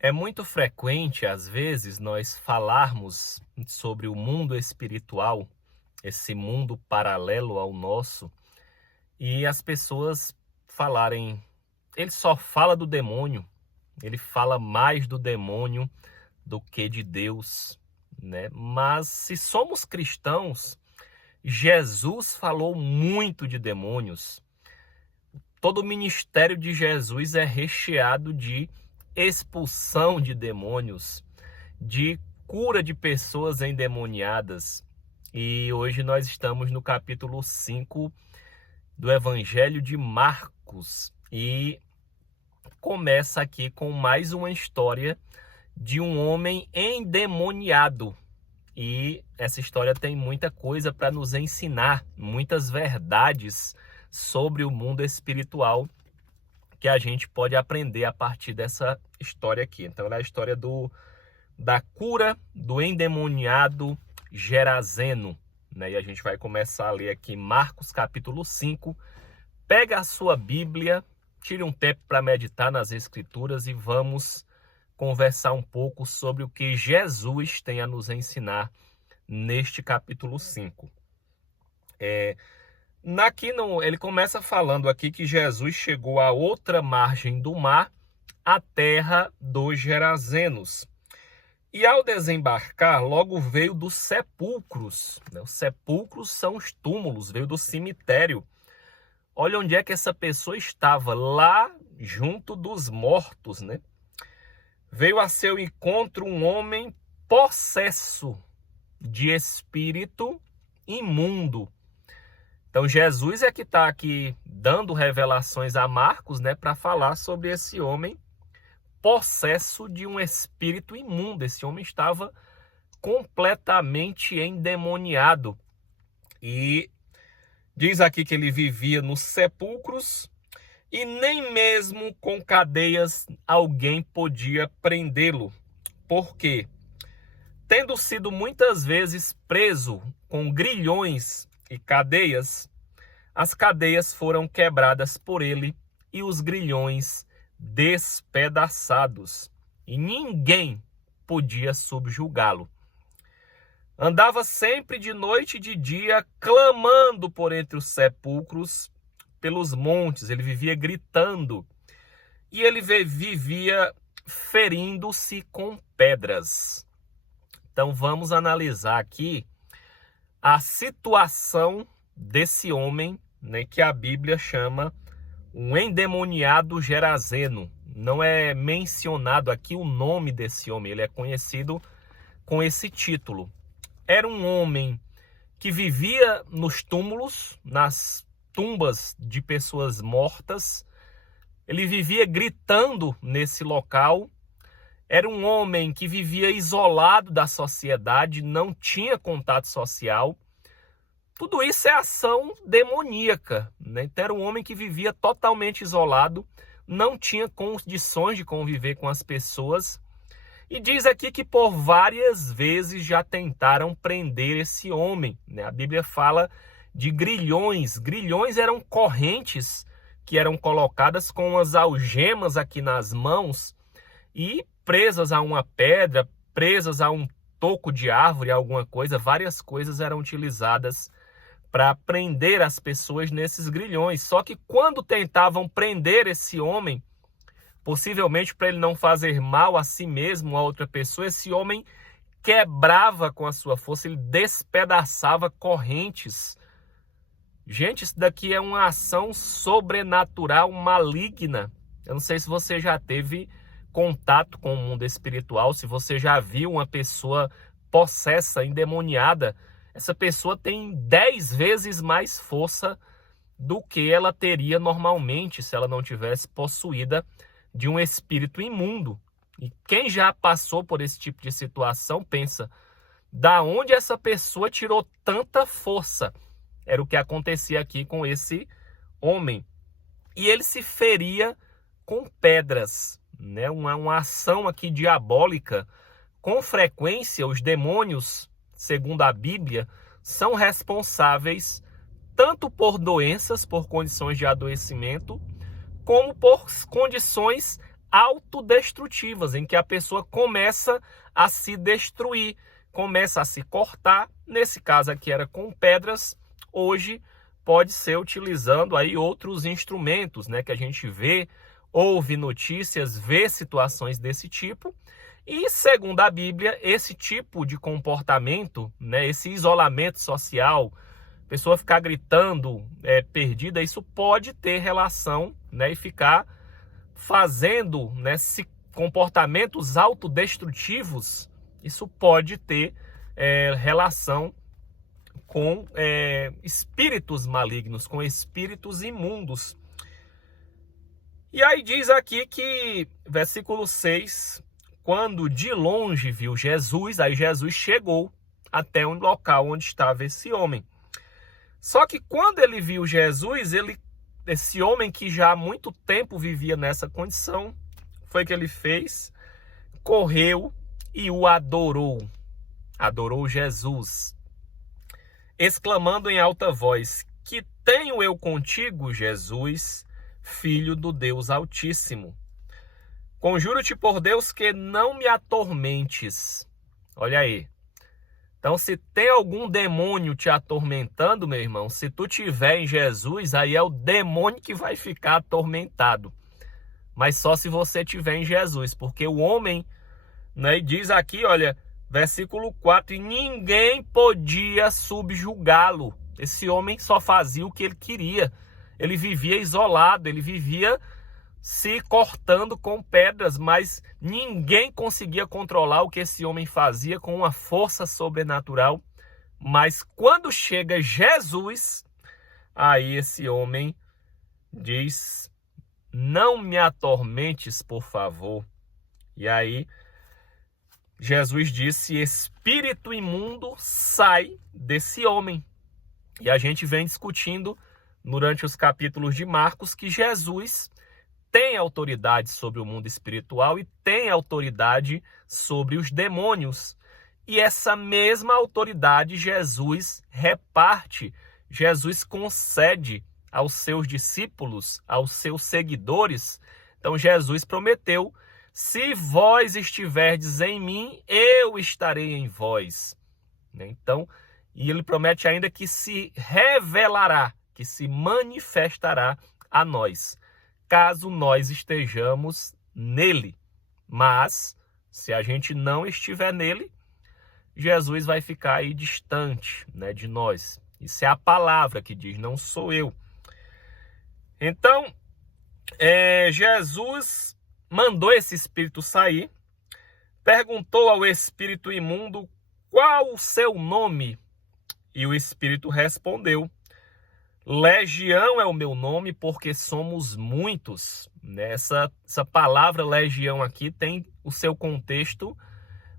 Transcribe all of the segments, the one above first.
É muito frequente, às vezes, nós falarmos sobre o mundo espiritual, esse mundo paralelo ao nosso, e as pessoas falarem, ele só fala do demônio, ele fala mais do demônio do que de Deus, né? Mas se somos cristãos, Jesus falou muito de demônios. Todo o ministério de Jesus é recheado de expulsão de demônios, de cura de pessoas endemoniadas. E hoje nós estamos no capítulo 5 do Evangelho de Marcos e começa aqui com mais uma história de um homem endemoniado. E essa história tem muita coisa para nos ensinar, muitas verdades sobre o mundo espiritual que a gente pode aprender a partir dessa história aqui. Então, ela é a história da cura do endemoniado Gerazeno, né? E a gente vai começar a ler aqui Marcos capítulo 5. Pega a sua Bíblia, tire um tempo para meditar nas Escrituras e vamos conversar um pouco sobre o que Jesus tem a nos ensinar neste capítulo 5. Ele começa falando aqui que Jesus chegou à outra margem do mar, a terra dos Gerazenos. E ao desembarcar, logo veio dos sepulcros. Os sepulcros são os túmulos, veio do cemitério. Olha onde é que essa pessoa estava, lá junto dos mortos, né? Veio a seu encontro um homem possesso de espírito imundo. Então Jesus é que está aqui dando revelações a Marcos, né, para falar sobre esse homem possesso de um espírito imundo. Esse homem estava completamente endemoniado. E diz aqui que ele vivia nos sepulcros e nem mesmo com cadeias alguém podia prendê-lo. Por quê? Tendo sido muitas vezes preso com grilhões e cadeias, as cadeias foram quebradas por ele e os grilhões despedaçados, e ninguém podia subjugá-lo. Andava sempre de noite e de dia, clamando por entre os sepulcros, pelos montes. Ele vivia gritando e ele vivia ferindo-se com pedras. Então vamos analisar aqui a situação desse homem, né, que a Bíblia chama um endemoniado Gerazeno. Não é mencionado aqui o nome desse homem, ele é conhecido com esse título. Era um homem que vivia nos túmulos, nas tumbas de pessoas mortas. Ele vivia gritando nesse local. Era um homem que vivia isolado da sociedade, não tinha contato social. Tudo isso é ação demoníaca, né? Então era um homem que vivia totalmente isolado, não tinha condições de conviver com as pessoas. E diz aqui que por várias vezes já tentaram prender esse homem, né? A Bíblia fala de grilhões. Grilhões eram correntes que eram colocadas com as algemas aqui nas mãos e presas a uma pedra, presas a um toco de árvore, alguma coisa. Várias coisas eram utilizadas para prender as pessoas nesses grilhões. Só que quando tentavam prender esse homem, possivelmente para ele não fazer mal a si mesmo, a outra pessoa, esse homem quebrava com a sua força, ele despedaçava correntes. Gente, isso daqui é uma ação sobrenatural maligna. Eu não sei se você já teve contato com o mundo espiritual, se você já viu uma pessoa possessa, endemoniada. Essa pessoa tem 10 vezes mais força do que ela teria normalmente se ela não tivesse possuída de um espírito imundo. E quem já passou por esse tipo de situação pensa, da onde essa pessoa tirou tanta força? Era o que acontecia aqui com esse homem. E ele se feria com pedras, né? Uma ação aqui diabólica. Com frequência, os demônios, segundo a Bíblia, são responsáveis tanto por doenças, por condições de adoecimento, como por condições autodestrutivas, em que a pessoa começa a se destruir, começa a se cortar. Nesse caso aqui era com pedras, hoje pode ser utilizando aí outros instrumentos, né, que a gente vê, ouve notícias, vê situações desse tipo. E segundo a Bíblia, esse tipo de comportamento, né, esse isolamento social, pessoa ficar gritando, perdida, isso pode ter relação, né, e ficar fazendo, né, comportamentos autodestrutivos, isso pode ter relação com espíritos malignos, com espíritos imundos. E aí diz aqui que, versículo 6, quando de longe viu Jesus, aí Jesus chegou até um local onde estava esse homem. Só que quando ele viu Jesus, esse homem que já há muito tempo vivia nessa condição, foi que ele fez, correu e o adorou. Adorou Jesus, exclamando em alta voz: que tenho eu contigo, Jesus, Filho do Deus Altíssimo? Conjuro-te por Deus que não me atormentes. Olha aí. Então, se tem algum demônio te atormentando, meu irmão, se tu tiver em Jesus, aí é o demônio que vai ficar atormentado. Mas só se você tiver em Jesus, porque o homem, né, diz aqui, olha, versículo 4, e ninguém podia subjugá-lo. Esse homem só fazia o que ele queria. Ele vivia isolado, ele vivia se cortando com pedras, mas ninguém conseguia controlar o que esse homem fazia com uma força sobrenatural. Mas quando chega Jesus, aí esse homem diz: não me atormentes, por favor. E aí Jesus disse: espírito imundo, sai desse homem. E a gente vem discutindo durante os capítulos de Marcos que Jesus tem autoridade sobre o mundo espiritual e tem autoridade sobre os demônios. E essa mesma autoridade Jesus reparte, Jesus concede aos seus discípulos, aos seus seguidores. Então Jesus prometeu: se vós estiverdes em mim, eu estarei em vós. Então, e ele promete ainda que se revelará, que se manifestará a nós, caso nós estejamos nele. Mas, se a gente não estiver nele, Jesus vai ficar aí distante, né, de nós. Isso é a palavra que diz, não sou eu. Então, Jesus mandou esse espírito sair, perguntou ao espírito imundo qual o seu nome, e o espírito respondeu: Legião é o meu nome, porque somos muitos. Essa palavra legião aqui tem o seu contexto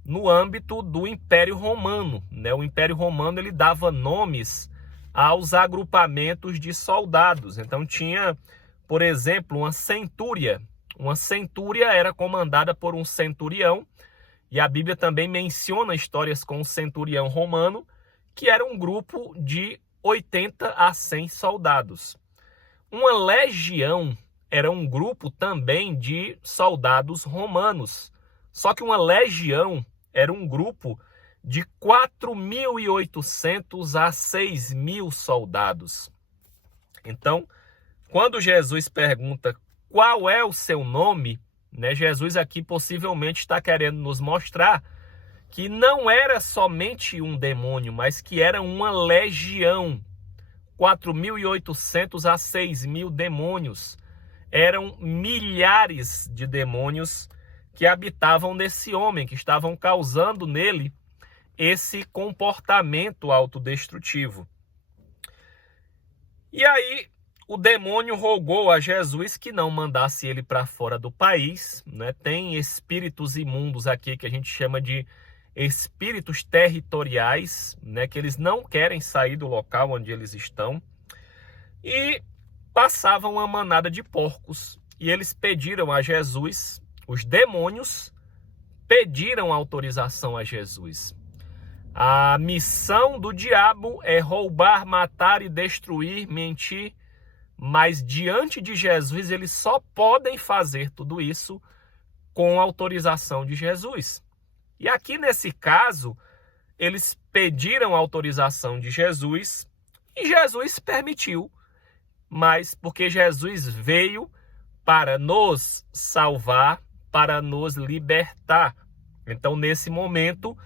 no âmbito do Império Romano. O Império Romano ele dava nomes aos agrupamentos de soldados. Então tinha, por exemplo, uma centúria. Uma centúria era comandada por um centurião, e a Bíblia também menciona histórias com o centurião romano, que era um grupo de 80 a 100 soldados. Uma legião era um grupo também de soldados romanos. Só que uma legião era um grupo de 4.800 a 6.000 soldados. Então, quando Jesus pergunta qual é o seu nome, Jesus aqui possivelmente está querendo nos mostrar que não era somente um demônio, mas que era uma legião. 4.800 a 6.000 demônios. Eram milhares de demônios que habitavam nesse homem, que estavam causando nele esse comportamento autodestrutivo. E aí o demônio rogou a Jesus que não mandasse ele para fora do país. Tem espíritos imundos aqui que a gente chama de espíritos territoriais, que eles não querem sair do local onde eles estão, e passavam uma manada de porcos, e eles pediram a Jesus, os demônios pediram autorização a Jesus. A missão do diabo é roubar, matar e destruir, mentir, mas diante de Jesus eles só podem fazer tudo isso com autorização de Jesus. E aqui nesse caso, eles pediram autorização de Jesus e Jesus permitiu, mas porque Jesus veio para nos salvar, para nos libertar. Então, nesse momento,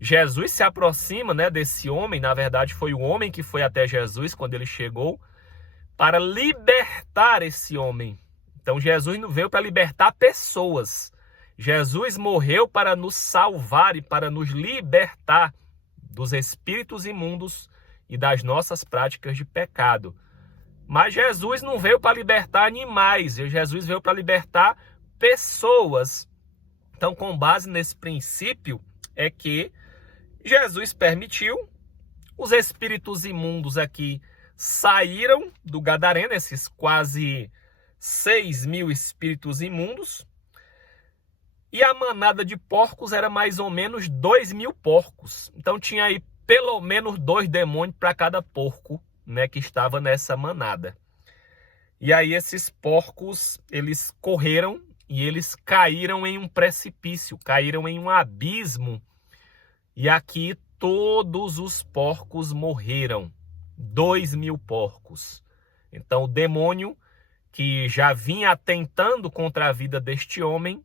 Jesus se aproxima, né, desse homem. Na verdade, foi o homem que foi até Jesus quando ele chegou para libertar esse homem. Então, Jesus não veio para libertar pessoas. Jesus morreu para nos salvar e para nos libertar dos espíritos imundos e das nossas práticas de pecado. Mas Jesus não veio para libertar animais, Jesus veio para libertar pessoas. Então, com base nesse princípio, é que Jesus permitiu, os espíritos imundos aqui saíram do Gadareno, esses quase 6.000 espíritos imundos, e a manada de porcos era mais ou menos 2.000 porcos. Então tinha aí pelo menos 2 demônios para cada porco, né, que estava nessa manada. E aí esses porcos, eles correram e eles caíram em um precipício, caíram em um abismo. E aqui todos os porcos morreram, 2.000 porcos. Então o demônio que já vinha atentando contra a vida deste homem,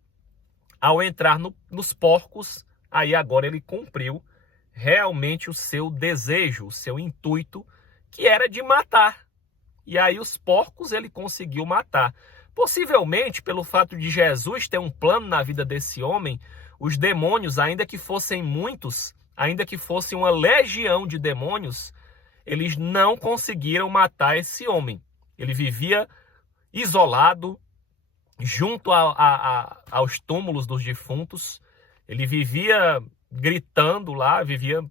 ao entrar nos porcos, aí agora ele cumpriu realmente o seu desejo, o seu intuito, que era de matar. E aí os porcos ele conseguiu matar. Possivelmente, pelo fato de Jesus ter um plano na vida desse homem, os demônios, ainda que fossem muitos, ainda que fosse uma legião de demônios, eles não conseguiram matar esse homem. Ele vivia isolado, junto aos túmulos dos defuntos. Ele vivia gritando lá, vivia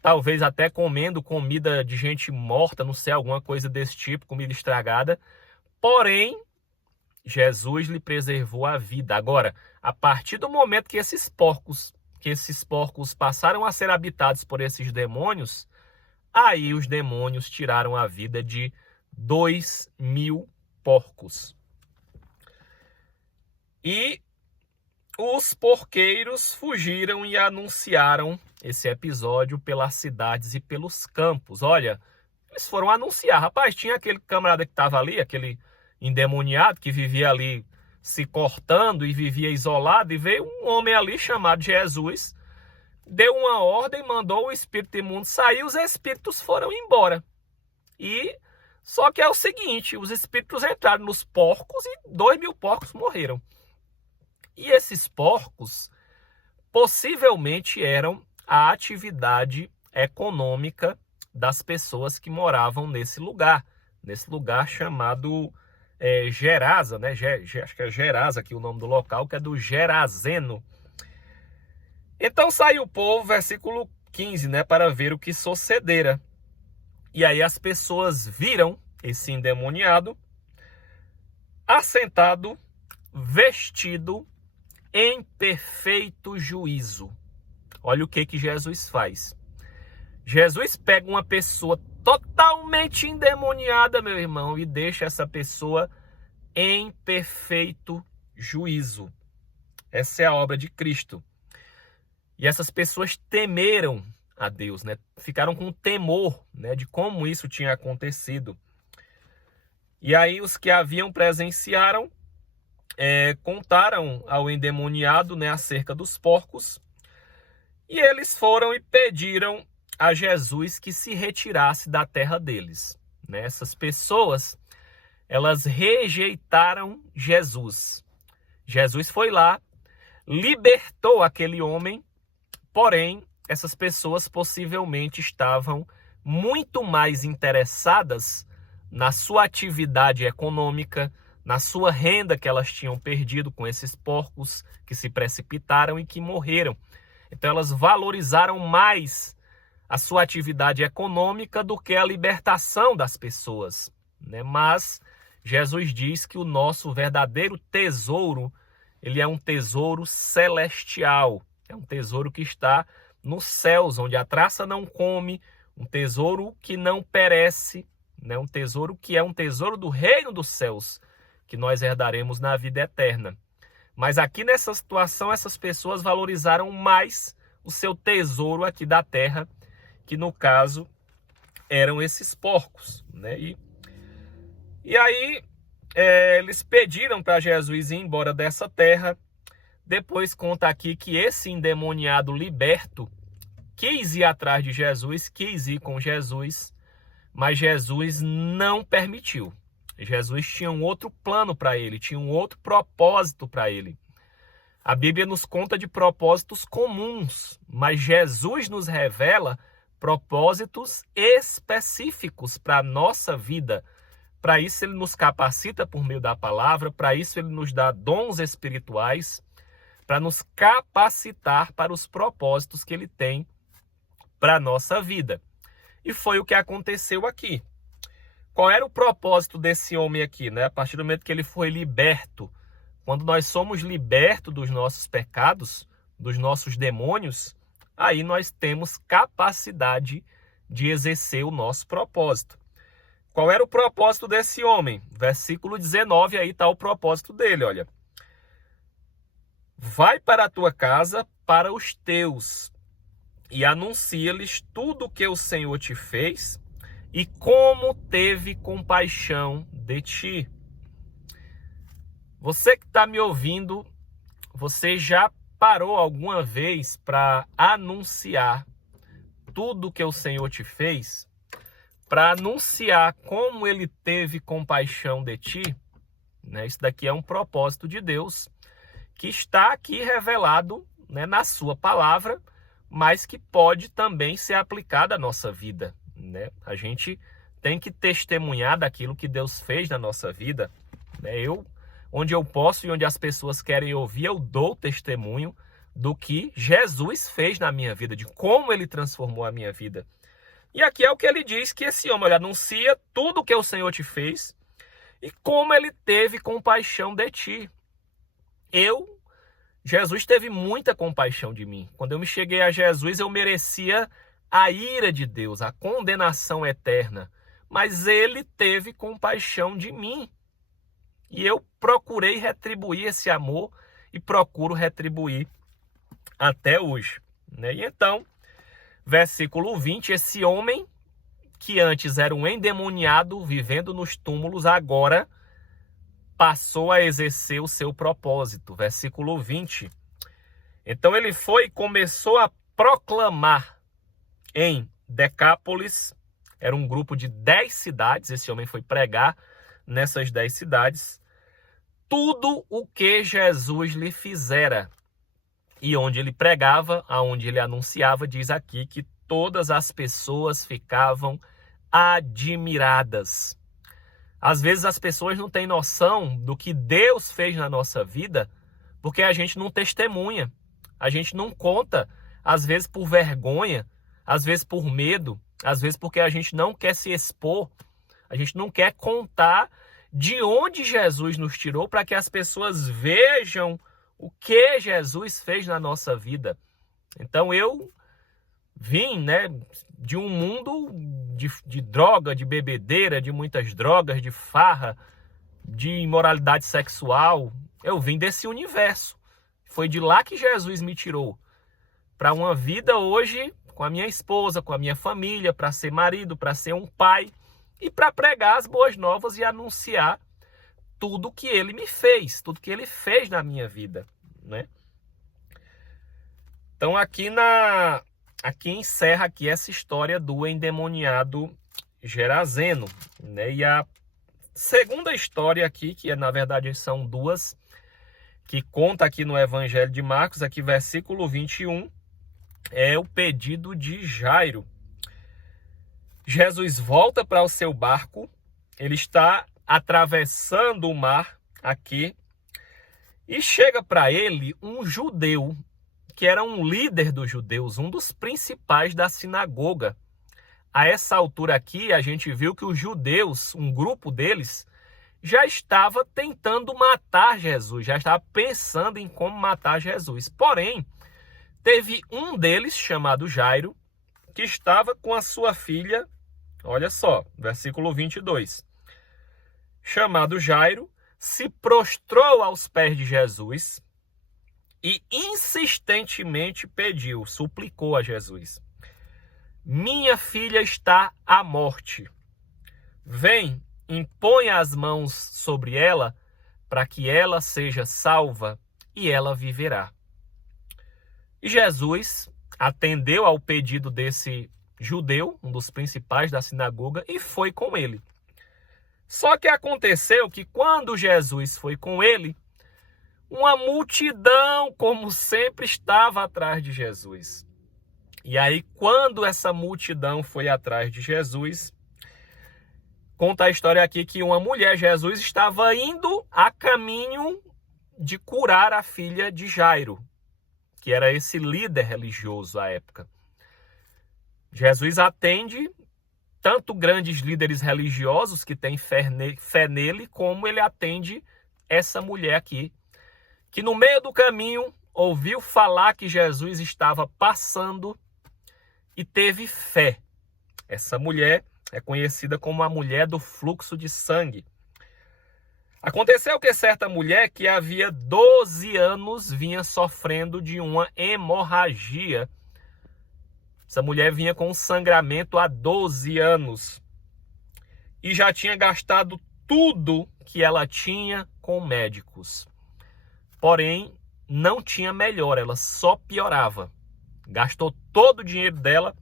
talvez até comendo comida de gente morta, não sei, alguma coisa desse tipo, comida estragada. Porém, Jesus lhe preservou a vida. Agora, a partir do momento que esses porcos passaram a ser habitados por esses demônios, aí os demônios tiraram a vida de 2.000 porcos. E os porqueiros fugiram e anunciaram esse episódio pelas cidades e pelos campos. Olha, eles foram anunciar. Rapaz, tinha aquele camarada que estava ali, aquele endemoniado que vivia ali se cortando e vivia isolado, e veio um homem ali chamado Jesus, deu uma ordem, mandou o espírito imundo sair, os espíritos foram embora. E só que é o seguinte, os espíritos entraram nos porcos e 2.000 porcos morreram. E esses porcos possivelmente eram a atividade econômica das pessoas que moravam nesse lugar chamado Gerasa, né? Acho que é Gerasa aqui o nome do local, que é do Gerazeno. Então saiu o povo, versículo 15, né, para ver o que sucedera. E aí as pessoas viram esse endemoniado assentado, vestido em perfeito juízo. Olha o que Jesus faz. Jesus pega uma pessoa totalmente endemoniada, meu irmão, e deixa essa pessoa em perfeito juízo. Essa é a obra de Cristo. E essas pessoas temeram a Deus, né? Ficaram com temor, né, de como isso tinha acontecido. E aí os que haviam presenciaram contaram ao endemoniado, né, acerca dos porcos, e eles foram e pediram a Jesus que se retirasse da terra deles, né? Essas pessoas, elas rejeitaram Jesus. Jesus foi lá, libertou aquele homem, porém, essas pessoas possivelmente estavam muito mais interessadas na sua atividade econômica, na sua renda que elas tinham perdido com esses porcos que se precipitaram e que morreram. Então elas valorizaram mais a sua atividade econômica do que a libertação das pessoas, né? Mas Jesus diz que o nosso verdadeiro tesouro, ele é um tesouro celestial, é um tesouro que está nos céus, onde a traça não come, um tesouro que não perece, né? Um tesouro que é um tesouro do reino dos céus, que nós herdaremos na vida eterna. Mas aqui nessa situação, essas pessoas valorizaram mais o seu tesouro aqui da terra, que no caso eram esses porcos, né? E aí eles pediram para Jesus ir embora dessa terra. Depois conta aqui que esse endemoniado liberto quis ir atrás de Jesus, quis ir com Jesus, mas Jesus não permitiu. Jesus tinha um outro plano para ele, tinha um outro propósito para ele. A Bíblia nos conta de propósitos comuns, mas Jesus nos revela propósitos específicos para a nossa vida. Para isso ele nos capacita por meio da palavra, para isso ele nos dá dons espirituais, para nos capacitar para os propósitos que ele tem para a nossa vida. E foi o que aconteceu aqui. Qual era o propósito desse homem aqui, né? A partir do momento que ele foi liberto, quando nós somos libertos dos nossos pecados, dos nossos demônios, aí nós temos capacidade de exercer o nosso propósito. Qual era o propósito desse homem? Versículo 19, aí está o propósito dele, olha. Vai para a tua casa, para os teus, e anuncia-lhes tudo o que o Senhor te fez e como teve compaixão de ti. Você que está me ouvindo, você já parou alguma vez para anunciar tudo o que o Senhor te fez? Para anunciar como ele teve compaixão de ti? Né? Isso daqui é um propósito de Deus que está aqui revelado, né, na sua palavra, mas que pode também ser aplicado à nossa vida. Né? A gente tem que testemunhar daquilo que Deus fez na nossa vida. Né? Onde eu posso e onde as pessoas querem ouvir, eu dou testemunho do que Jesus fez na minha vida, de como ele transformou a minha vida. E aqui é o que ele diz, que esse homem, olha, anuncia tudo o que o Senhor te fez e como ele teve compaixão de ti. Jesus teve muita compaixão de mim. Quando eu me cheguei a Jesus, eu merecia a ira de Deus, a condenação eterna. Mas ele teve compaixão de mim. E eu procurei retribuir esse amor e procuro retribuir até hoje. Né? E então, versículo 20, esse homem que antes era um endemoniado vivendo nos túmulos, agora passou a exercer o seu propósito. Versículo 20. Então ele foi e começou a proclamar em Decápolis, era um grupo de 10 cidades, esse homem foi pregar nessas 10 cidades, tudo o que Jesus lhe fizera. E onde ele pregava, aonde ele anunciava, diz aqui que todas as pessoas ficavam admiradas. Às vezes as pessoas não têm noção do que Deus fez na nossa vida, porque a gente não testemunha, a gente não conta, às vezes por vergonha, às vezes por medo, às vezes porque a gente não quer se expor, a gente não quer contar de onde Jesus nos tirou para que as pessoas vejam o que Jesus fez na nossa vida. Então eu vim, né, de um mundo de droga, de bebedeira, de muitas drogas, de farra, de imoralidade sexual. Eu vim desse universo. Foi de lá que Jesus me tirou para uma vida hoje com a minha esposa, com a minha família, para ser marido, para ser um pai e para pregar as boas novas e anunciar tudo que ele me fez, tudo que ele fez na minha vida, né? Então aqui encerra aqui essa história do endemoniado Gerazeno, né? E a segunda história aqui, que na verdade são duas, que conta aqui no Evangelho de Marcos, aqui versículo 21, é o pedido de Jairo. Jesus volta para o seu barco, ele está atravessando o mar aqui, e chega para ele um judeu, que era um líder dos judeus, um dos principais da sinagoga. A essa altura aqui, a gente viu que os judeus, um grupo deles, já estava tentando matar Jesus, já estava pensando em como matar Jesus. Porém, teve um deles, chamado Jairo, que estava com a sua filha, olha só, versículo 22. Chamado Jairo, se prostrou aos pés de Jesus e insistentemente pediu, suplicou a Jesus: minha filha está à morte. Vem, impõe as mãos sobre ela, para que ela seja salva e ela viverá. E Jesus atendeu ao pedido desse judeu, um dos principais da sinagoga, e foi com ele. Só que aconteceu que quando Jesus foi com ele, uma multidão, como sempre, estava atrás de Jesus. E aí, quando essa multidão foi atrás de Jesus, conta a história aqui que uma mulher, Jesus, estava indo a caminho de curar a filha de Jairo, que era esse líder religioso à época. Jesus atende tanto grandes líderes religiosos que têm fé nele, como ele atende essa mulher aqui, que no meio do caminho ouviu falar que Jesus estava passando e teve fé. Essa mulher é conhecida como a mulher do fluxo de sangue. Aconteceu que certa mulher que havia 12 anos vinha sofrendo de uma hemorragia. Essa mulher vinha com um sangramento há 12 anos e já tinha gastado tudo que ela tinha com médicos. Porém, não tinha melhor, ela só piorava. Gastou todo o dinheiro dela.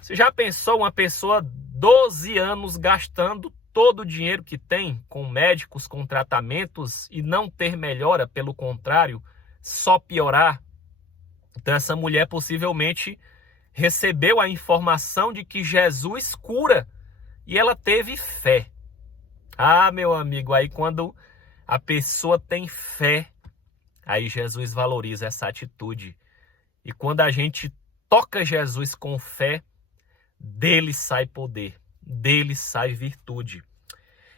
Você já pensou uma pessoa 12 anos gastando todo o dinheiro que tem com médicos, com tratamentos e não ter melhora, pelo contrário, só piorar? Então essa mulher possivelmente recebeu a informação de que Jesus cura e ela teve fé. Ah, meu amigo, aí quando a pessoa tem fé, aí Jesus valoriza essa atitude. E quando a gente toca Jesus com fé, dele sai poder, dele sai virtude.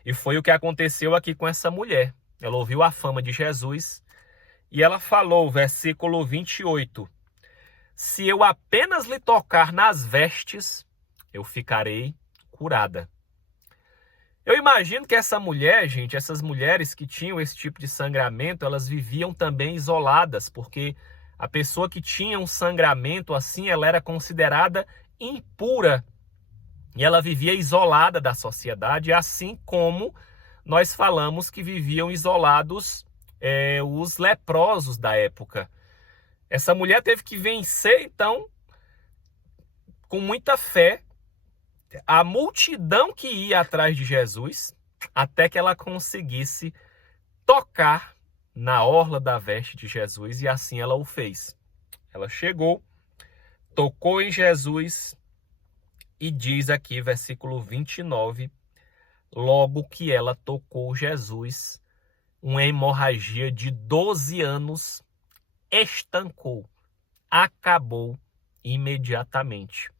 E foi o que aconteceu aqui com essa mulher. Ela ouviu a fama de Jesus e ela falou, versículo 28, se eu apenas lhe tocar nas vestes, eu ficarei curada. Eu imagino que essa mulher, gente, essas mulheres que tinham esse tipo de sangramento, elas viviam também isoladas, porque a pessoa que tinha um sangramento assim, ela era considerada impura. E ela vivia isolada da sociedade, assim como nós falamos que viviam isolados os leprosos da época. Essa mulher teve que vencer, então, com muita fé, a multidão que ia atrás de Jesus, até que ela conseguisse tocar na orla da veste de Jesus, e assim ela o fez. Ela chegou, tocou em Jesus, e diz aqui, versículo 29, logo que ela tocou Jesus, uma hemorragia de 12 anos estancou, acabou imediatamente.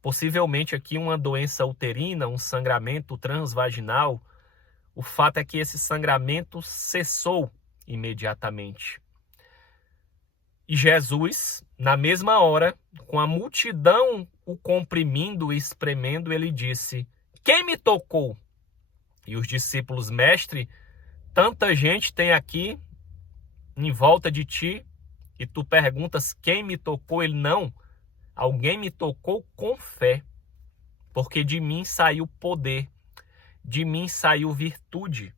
Possivelmente aqui uma doença uterina, um sangramento transvaginal. O fato é que esse sangramento cessou imediatamente. E Jesus, na mesma hora, com a multidão o comprimindo e espremendo, ele disse: quem me tocou? E os discípulos: mestre, tanta gente tem aqui em volta de ti e tu perguntas quem me tocou? Ele: não, alguém me tocou com fé, porque de mim saiu poder, de mim saiu virtude.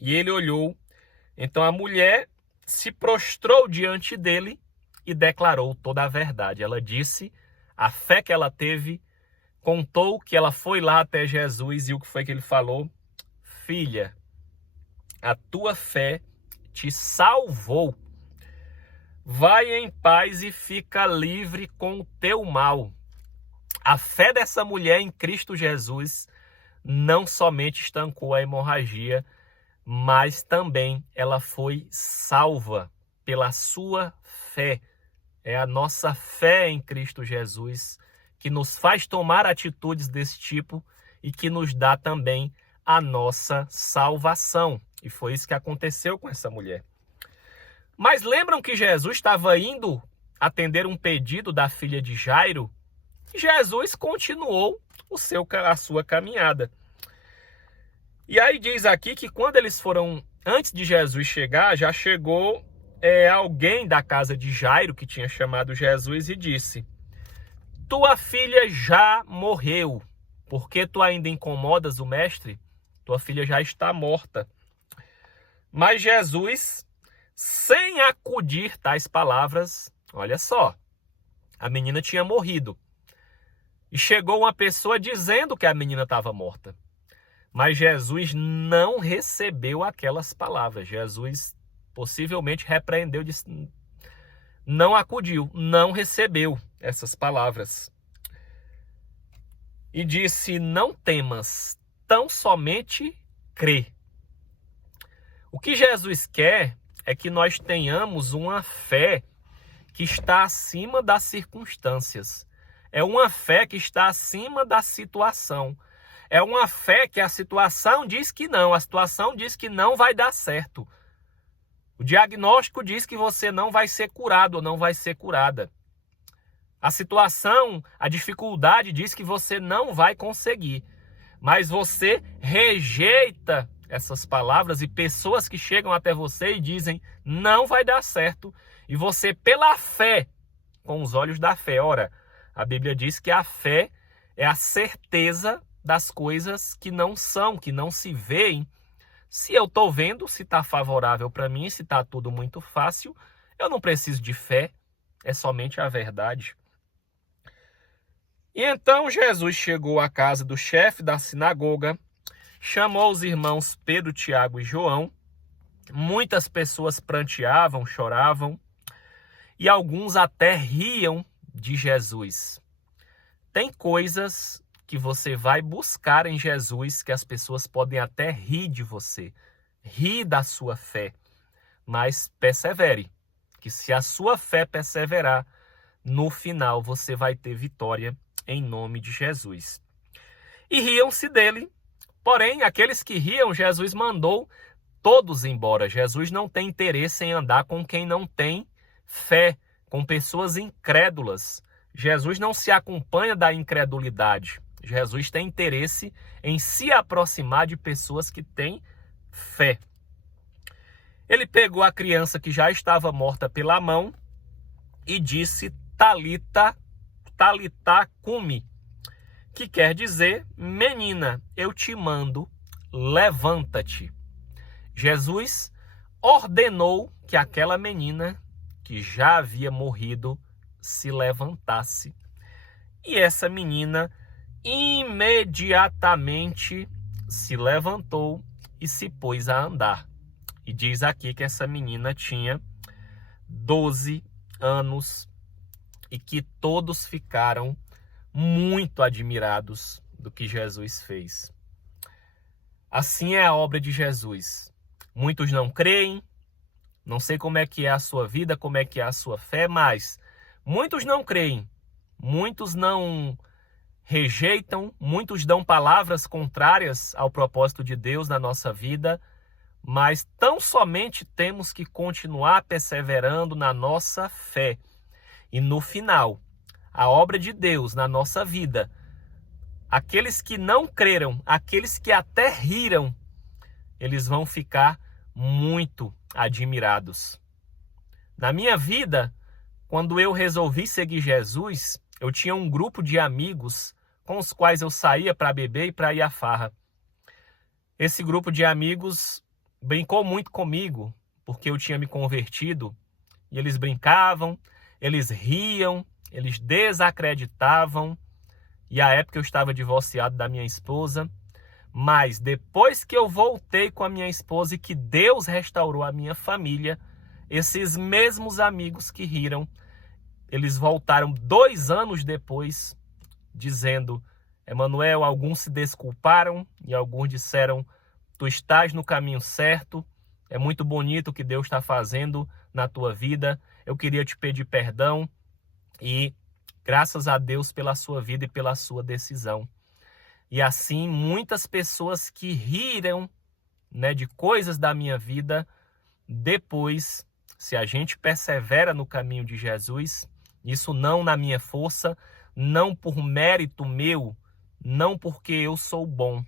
E ele olhou, então a mulher se prostrou diante dele e declarou toda a verdade. Ela disse a fé que ela teve, contou que ela foi lá até Jesus e o que foi que ele falou? Filha, a tua fé te salvou. Vai em paz e fica livre com o teu mal. A fé dessa mulher em Cristo Jesus não somente estancou a hemorragia, mas também ela foi salva pela sua fé. É a nossa fé em Cristo Jesus que nos faz tomar atitudes desse tipo e que nos dá também a nossa salvação. E foi isso que aconteceu com essa mulher. Mas lembram que Jesus estava indo atender um pedido da filha de Jairo? Jesus continuou a sua caminhada. E aí diz aqui que quando eles foram, antes de Jesus chegar, já chegou alguém da casa de Jairo, que tinha chamado Jesus, e disse: tua filha já morreu, porque tu ainda incomodas o mestre? Tua filha já está morta. Mas Jesus, sem acudir tais palavras, olha só, a menina tinha morrido. E chegou uma pessoa dizendo que a menina estava morta. Mas Jesus não recebeu aquelas palavras. Jesus possivelmente repreendeu, disse, não acudiu, não recebeu essas palavras. E disse: não temas, tão somente crê. O que Jesus quer é que nós tenhamos uma fé que está acima das circunstâncias. É uma fé que está acima da situação. É uma fé que a situação diz que não, a situação diz que não vai dar certo. O diagnóstico diz que você não vai ser curado ou não vai ser curada. A situação, a dificuldade diz que você não vai conseguir. Mas você rejeita essas palavras e pessoas que chegam até você e dizem não vai dar certo. E você, pela fé, com os olhos da fé. Ora, a Bíblia diz que a fé é a certeza das coisas que não são, que não se veem. Se eu estou vendo, se está favorável para mim, se está tudo muito fácil, eu não preciso de fé, é somente a verdade. E então Jesus chegou à casa do chefe da sinagoga, chamou os irmãos Pedro, Tiago e João. Muitas pessoas pranteavam, choravam, e alguns até riam de Jesus. Tem coisas que você vai buscar em Jesus que as pessoas podem até rir de você, rir da sua fé, mas persevere, que se a sua fé perseverar, no final você vai ter vitória em nome de Jesus. E riam-se dele, porém aqueles que riam, Jesus mandou todos embora. Jesus não tem interesse em andar com quem não tem fé, com pessoas incrédulas. Jesus não se acompanha da incredulidade. Jesus tem interesse em se aproximar de pessoas que têm fé. Ele pegou a criança que já estava morta pela mão e disse: Talita, Talita cumi, que quer dizer: menina, eu te mando, levanta-te. Jesus ordenou que aquela menina que já havia morrido se levantasse. E essa menina imediatamente se levantou e se pôs a andar. E diz aqui que essa menina tinha 12 anos e que todos ficaram muito admirados do que Jesus fez. Assim é a obra de Jesus. Muitos não creem, não sei como é que é a sua vida, como é que é a sua fé, mas muitos não creem, muitos não rejeitam, muitos dão palavras contrárias ao propósito de Deus na nossa vida, mas tão somente temos que continuar perseverando na nossa fé. E no final, a obra de Deus na nossa vida, aqueles que não creram, aqueles que até riram, eles vão ficar muito admirados. Na minha vida, quando eu resolvi seguir Jesus, eu tinha um grupo de amigos com os quais eu saía para beber e para ir à farra. Esse grupo de amigos brincou muito comigo, porque eu tinha me convertido, e eles brincavam, eles riam, eles desacreditavam, e à época eu estava divorciado da minha esposa, mas depois que eu voltei com a minha esposa e que Deus restaurou a minha família, esses mesmos amigos que riram, eles voltaram 2 anos depois, dizendo: Emanuel, alguns se desculparam e alguns disseram: tu estás no caminho certo, é muito bonito o que Deus está fazendo na tua vida, eu queria te pedir perdão e graças a Deus pela sua vida e pela sua decisão. E assim, muitas pessoas que riram, de coisas da minha vida, depois, se a gente persevera no caminho de Jesus, isso não na minha força, não por mérito meu, não porque eu sou bom,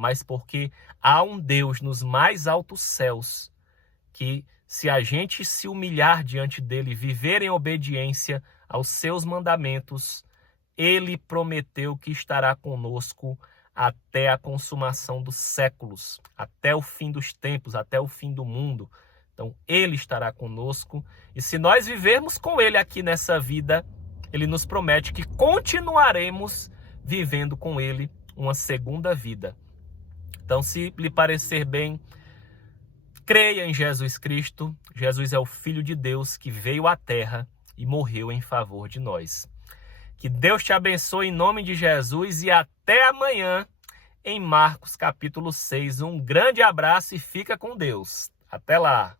mas porque há um Deus nos mais altos céus que, se a gente se humilhar diante dele, viver em obediência aos seus mandamentos, ele prometeu que estará conosco até a consumação dos séculos, até o fim dos tempos, até o fim do mundo. Então, ele estará conosco. E se nós vivermos com ele aqui nessa vida, ele nos promete que continuaremos vivendo com ele uma segunda vida. Então, se lhe parecer bem, creia em Jesus Cristo. Jesus é o Filho de Deus que veio à Terra e morreu em favor de nós. Que Deus te abençoe em nome de Jesus e até amanhã em Marcos capítulo 6. Um grande abraço e fica com Deus. Até lá!